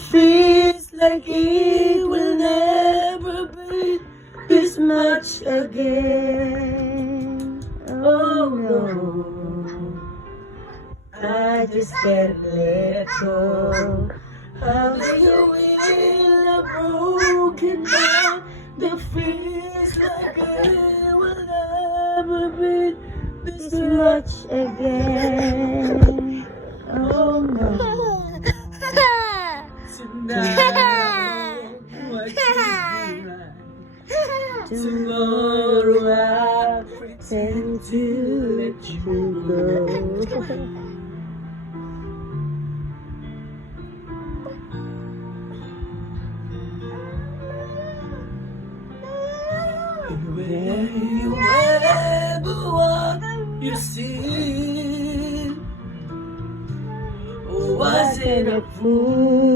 feels like it will never be this much again. Oh no, I just can't let go. How do you feel a broken heart that feels like it will never be this much again? Oh no. Tonight, what could be right? Tomorrow I pretend to let you go. Where you ever walk, you see. Was it a fool?